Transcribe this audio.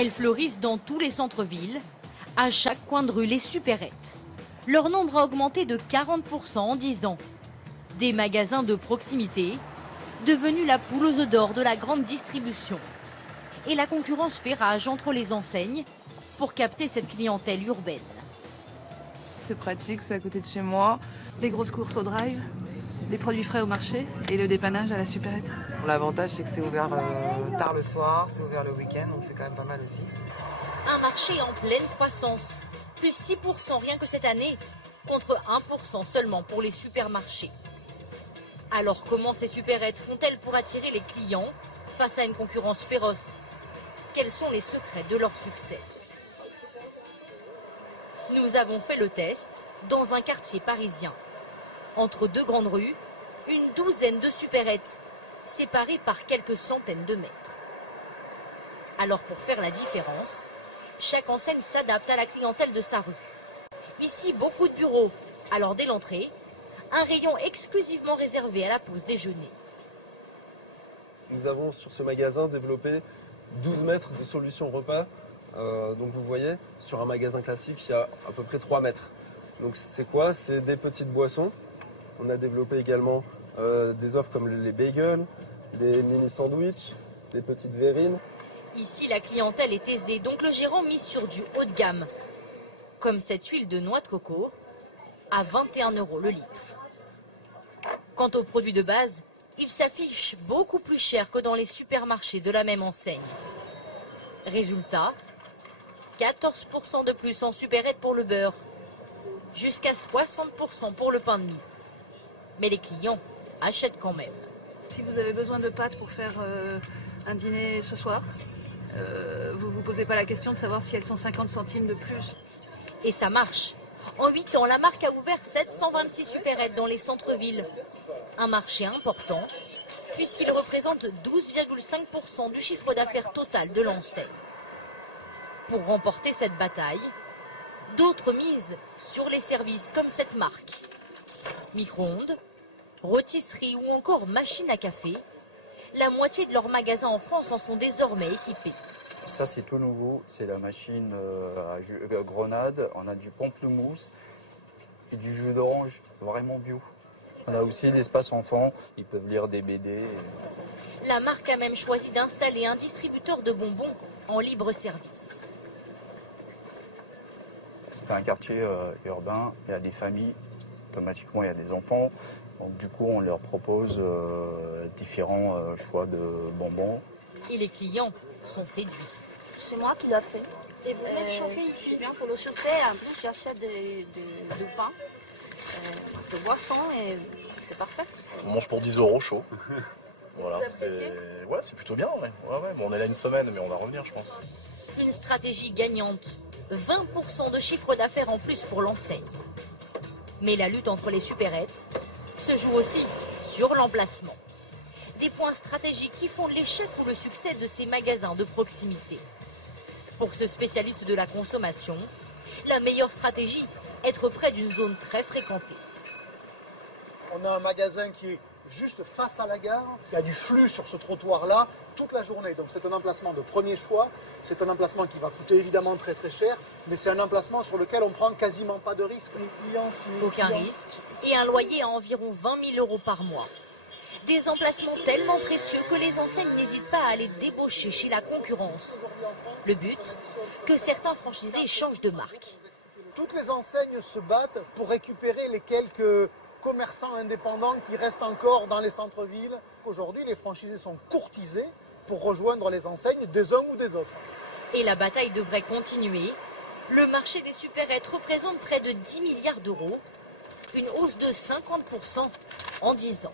Elles fleurissent dans tous les centres-villes, à chaque coin de rue les supérettes. Leur nombre a augmenté de 40% en 10 ans. Des magasins de proximité, devenus la poule aux œufs d'or de la grande distribution. Et la concurrence fait rage entre les enseignes pour capter cette clientèle urbaine. C'est pratique, c'est à côté de chez moi. Les grosses courses au drive, les produits frais au marché et le dépannage à la supérette. L'avantage, c'est que c'est ouvert tard le soir, c'est ouvert le week-end, donc c'est quand même pas mal aussi. Un marché en pleine croissance, plus 6% rien que cette année, contre 1% seulement pour les supermarchés. Alors comment ces supérettes font-elles pour attirer les clients face à une concurrence féroce? Quels sont les secrets de leur succès? Nous avons fait le test dans un quartier parisien. Entre deux grandes rues, une douzaine de supérettes, séparées par quelques centaines de mètres. Alors pour faire la différence, chaque enseigne s'adapte à la clientèle de sa rue. Ici, beaucoup de bureaux. Alors dès l'entrée, un rayon exclusivement réservé à la pause déjeuner. Nous avons sur ce magasin développé 12 mètres de solution repas. Donc vous voyez, sur un magasin classique, il y a à peu près 3 mètres. Donc c'est quoi? C'est des petites boissons. On a développé également des offres comme les bagels, des mini sandwichs, des petites verrines. Ici, la clientèle est aisée, donc le gérant mise sur du haut de gamme. Comme cette huile de noix de coco, à 21 € le litre. Quant aux produits de base, ils s'affichent beaucoup plus cher que dans les supermarchés de la même enseigne. Résultat, 14% de plus en supérette pour le beurre, jusqu'à 60% pour le pain de mie. Mais les clients achètent quand même. Si vous avez besoin de pâtes pour faire un dîner ce soir, vous ne vous posez pas la question de savoir si elles sont 50 centimes de plus. Et ça marche. En 8 ans, la marque a ouvert 726 supérettes dans les centres-villes. Un marché important, puisqu'il représente 12,5% du chiffre d'affaires total de l'enseigne. Pour remporter cette bataille, d'autres misent sur les services comme cette marque. Micro-ondes, rôtisserie ou encore machine à café, la moitié de leurs magasins en France en sont désormais équipés. Ça, c'est tout nouveau. C'est la machine à grenade. On a du pamplemousse et du jus d'orange, vraiment bio. On a aussi l'espace enfant. Ils peuvent lire des BD. La marque a même choisi d'installer un distributeur de bonbons en libre service. C'est un quartier urbain. Il y a des familles. Automatiquement, il y a des enfants. Donc, du coup, on leur propose différents choix de bonbons. Et les clients sont séduits. C'est moi qui l'ai fait. Et vous même chauffé ici? Je viens pour le chauffer. En plus, j'achète du pain, de boissons et c'est parfait. On mange pour 10 € chaud. Voilà, Vous appréciez? ouais, c'est plutôt bien. Ouais. Bon, on est là une semaine, mais on va revenir, je pense. Une stratégie gagnante. 20% de chiffre d'affaires en plus pour l'enseigne. Mais la lutte entre les supérettes se joue aussi sur l'emplacement. Des points stratégiques qui font l'échec ou le succès de ces magasins de proximité. Pour ce spécialiste de la consommation, la meilleure stratégie, être près d'une zone très fréquentée. On a un magasin qui est juste face à la gare. Il y a du flux sur ce trottoir-là toute la journée. Donc c'est un emplacement de premier choix. C'est un emplacement qui va coûter évidemment très très cher, mais c'est un emplacement sur lequel on prend quasiment pas de risque. Aucun risque et un loyer à environ 20 000 € par mois. Des emplacements tellement précieux que les enseignes n'hésitent pas à les débaucher chez la concurrence. Le but, que certains franchisés changent de marque. Toutes les enseignes se battent pour récupérer les quelques commerçants indépendants qui restent encore dans les centres-villes. Aujourd'hui, les franchisés sont courtisés pour rejoindre les enseignes des uns ou des autres. Et la bataille devrait continuer. Le marché des supérettes représente près de 10 milliards d'euros, une hausse de 50% en 10 ans.